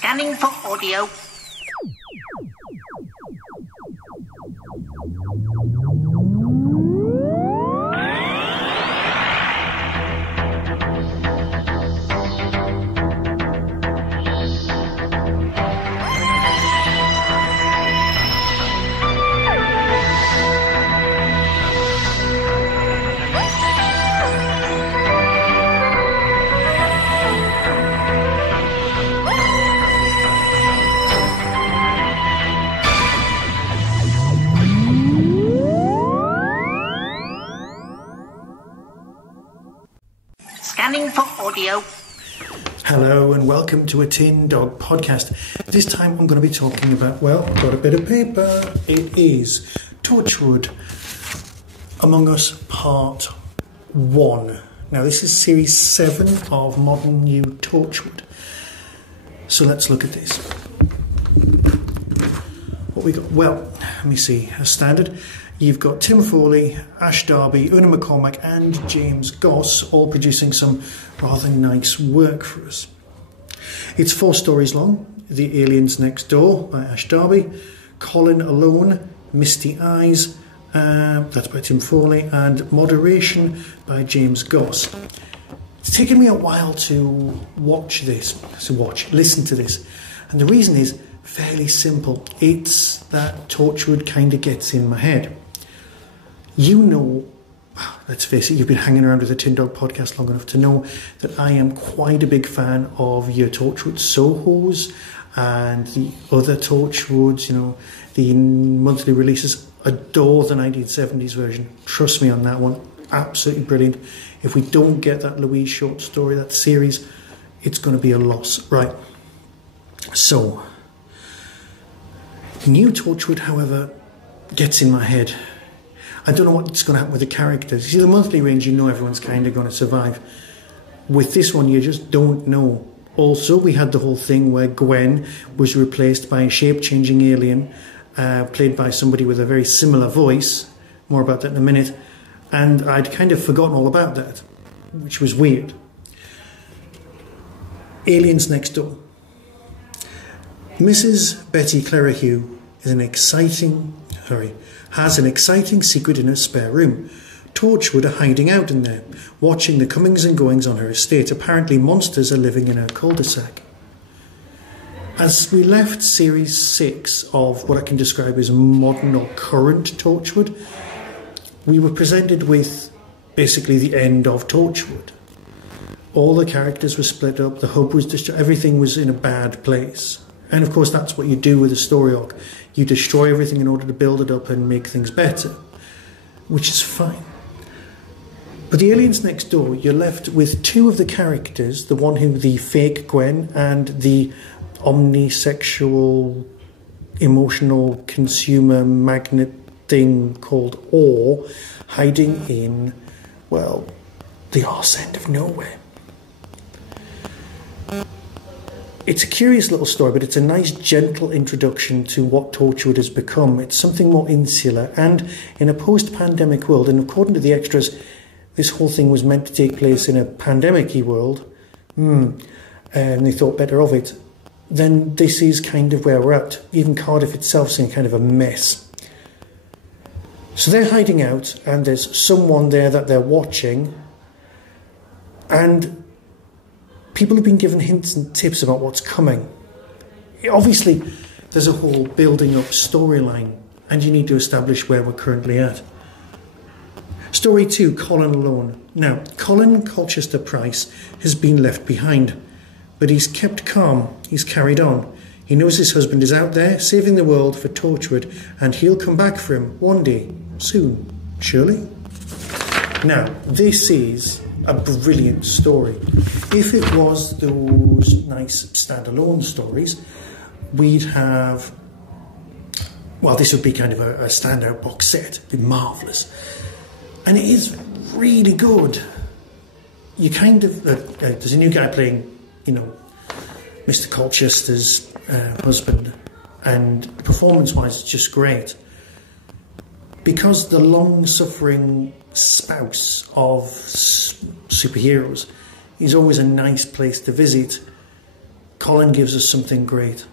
Scanning for audio. Scanning for audio. Hello and welcome to a Tin Dog podcast. This time I'm going to be talking about, well, I've got a bit of paper. It is Torchwood Among Us Part 1. Now this is Series 7 of Modern New Torchwood. So let's look at this. What we got? Well, let me see. As standard, you've got Tim Foley, Ash Darby, Una McCormack and James Goss all producing some rather nice work for us. It's 4 stories long. The Aliens Next Door by Ash Darby, Colin Alone, Misty Eyes, that's by Tim Foley, and Moderation by James Goss. It's taken me a while to listen to this. And the reason is fairly simple. It's that Torchwood kind of gets in my head. You know, let's face it, you've been hanging around with the Tin Dog podcast long enough to know that I am quite a big fan of your Torchwood Sohos and the other Torchwoods, you know, the monthly releases. Adore the 1970s version. Trust me on that one. Absolutely brilliant. If we don't get that Louise short story, that series, it's going to be a loss. Right. So, New Torchwood, however, gets in my head. I don't know what's going to happen with the characters. You see, the monthly range, you know everyone's kind of going to survive. With this one, you just don't know. Also, we had the whole thing where Gwen was replaced by a shape-changing alien, played by somebody with a very similar voice. More about that in a minute. And I'd kind of forgotten all about that, which was weird. Aliens Next Door. Mrs. Betty Clerihew has an exciting secret in her spare room. Torchwood are hiding out in there, watching the comings and goings on her estate. Apparently monsters are living in her cul-de-sac. As we left Series 6 of what I can describe as modern or current Torchwood, we were presented with basically the end of Torchwood. All the characters were split up, the hub was destroyed, everything was in a bad place. And of course that's what you do with a story arc. You destroy everything in order to build it up and make things better, which is fine. But the Aliens Next Door, you're left with 2 of the characters, the one who, the fake Gwen and the omnisexual, emotional consumer magnet thing called Ore, hiding in, well, the arse end of nowhere. It's a curious little story, but it's a nice, gentle introduction to what Torchwood has become. It's something more insular, and in a post-pandemic world, and according to the extras, this whole thing was meant to take place in a pandemic-y world, and they thought better of it, then this is kind of where we're at. Even Cardiff itself's in kind of a mess. So they're hiding out, and there's someone there that they're watching, and people have been given hints and tips about what's coming. Obviously, there's a whole building up storyline, and you need to establish where we're currently at. Story 2, Colin Alone. Now, Colin Colchester-Price has been left behind, but he's kept calm, he's carried on. He knows his husband is out there, saving the world for Torchwood, and he'll come back for him one day, soon, surely? Now, this is a brilliant story. If it was those nice standalone stories, we'd have, well, this would be kind of a standout box set. It'd be marvellous. And it is really good. You kind of, there's a new guy playing, you know, Mr. Colchester's husband, and performance-wise it's just great. Because the long-suffering spouse of superheroes is always a nice place to visit, Colin gives us something great.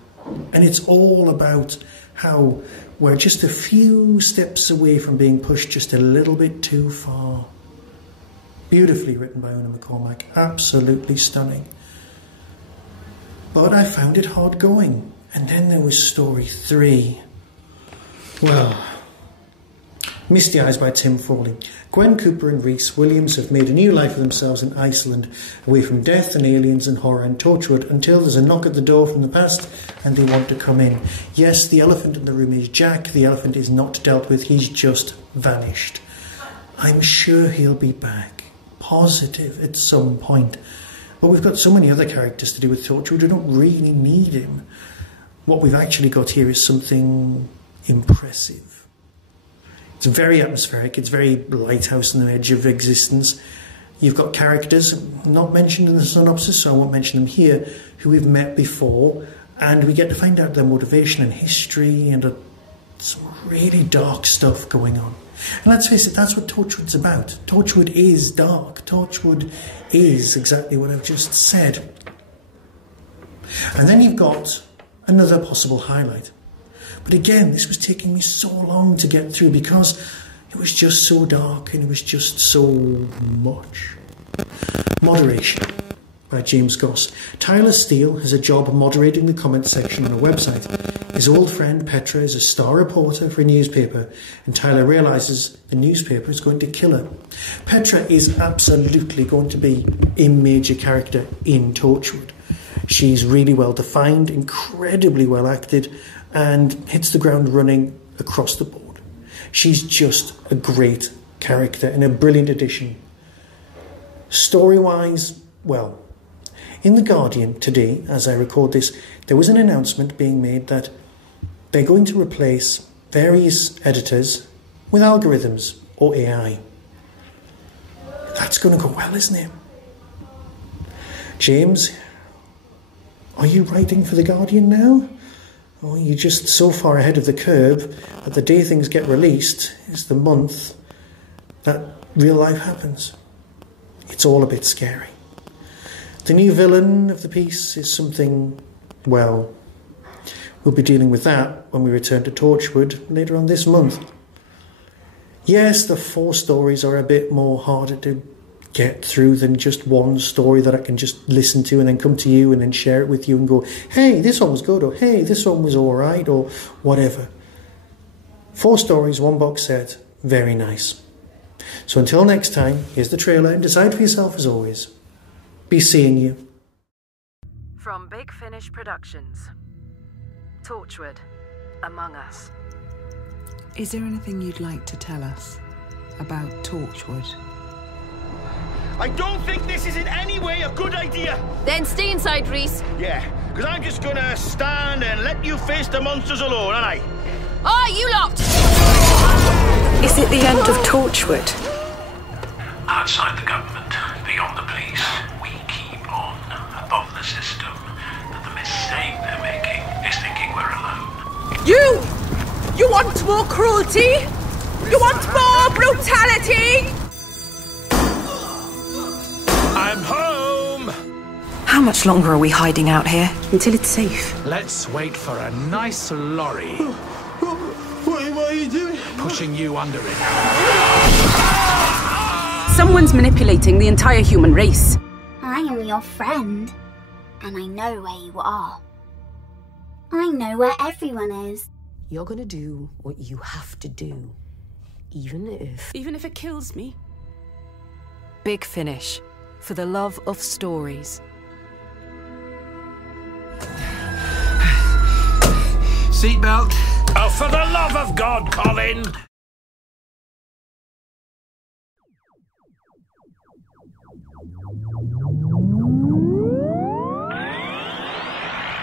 And it's all about how we're just a few steps away from being pushed just a little bit too far. Beautifully written by Una McCormack. Absolutely stunning. But I found it hard going. And then there was story 3. Well, Misty Eyes by Tim Frawley. Gwen Cooper and Rhys Williams have made a new life for themselves in Iceland, away from death and aliens and horror and Torchwood, until there's a knock at the door from the past and they want to come in. Yes, the elephant in the room is Jack. The elephant is not dealt with. He's just vanished. I'm sure he'll be back. Positive at some point. But we've got so many other characters to do with Torchwood, we don't really need him. What we've actually got here is something impressive. It's very atmospheric, it's very lighthouse on the edge of existence. You've got characters, not mentioned in the synopsis, so I won't mention them here, who we've met before, and we get to find out their motivation and history and some really dark stuff going on. And let's face it, that's what Torchwood's about. Torchwood is dark. Torchwood is exactly what I've just said. And then you've got another possible highlight. But again, this was taking me so long to get through because it was just so dark and it was just so much. Moderation by James Goss. Tyler Steele has a job moderating the comment section on a website. His old friend Petra is a star reporter for a newspaper, and Tyler realises the newspaper is going to kill her. Petra is absolutely going to be a major character in Torchwood. She's really well defined, incredibly well acted, and hits the ground running across the board. She's just a great character and a brilliant addition. Story-wise, well, in The Guardian today, as I record this, there was an announcement being made that they're going to replace various editors with algorithms or AI. That's going to go well, isn't it? James, are you writing for The Guardian now? Or are you just so far ahead of the curve that the day things get released is the month that real life happens? It's all a bit scary. The new villain of the piece is something, well, we'll be dealing with that when we return to Torchwood later on this month. Yes, the 4 stories are a bit more harder to get through than just one story that I can just listen to and then come to you and then share it with you and go, hey, this one was good, or hey, this one was alright, or whatever. 4 stories, 1 box set, very nice. So until next time, here's the trailer and decide for yourself as always. Be seeing you. From Big Finish Productions, Torchwood, Among Us. Is there anything you'd like to tell us about Torchwood? I don't think this is in any way a good idea. Then stay inside, Rhys. Yeah, because I'm just gonna stand and let you face the monsters alone, aren't I? Oh, you lot! Is it the end of Torchwood? Outside the government, beyond the police, we keep on above the system. But the mistake they're making is thinking we're alone. You want more cruelty? You want more brutality? I'm home! How much longer are we hiding out here? Until it's safe. Let's wait for a nice lorry. What are you doing? Pushing you under it. Someone's manipulating the entire human race. I am your friend, and I know where you are. I know where everyone is. You're gonna do what you have to do, even if it kills me. Big Finish. For the love of stories. Seatbelt. Oh, for the love of God, Colin!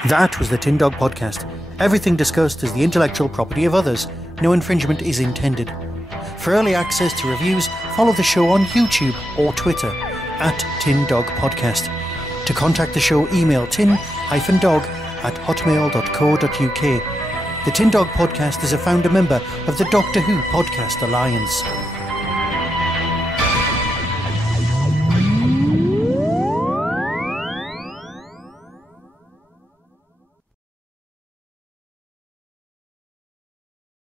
That was the Tin Dog Podcast. Everything discussed is the intellectual property of others. No infringement is intended. For early access to reviews, follow the show on YouTube or Twitter @Tin Dog Podcast. To contact the show, email tin-dog@hotmail.co.uk. The Tin Dog Podcast is a founder member of the Doctor Who Podcast Alliance.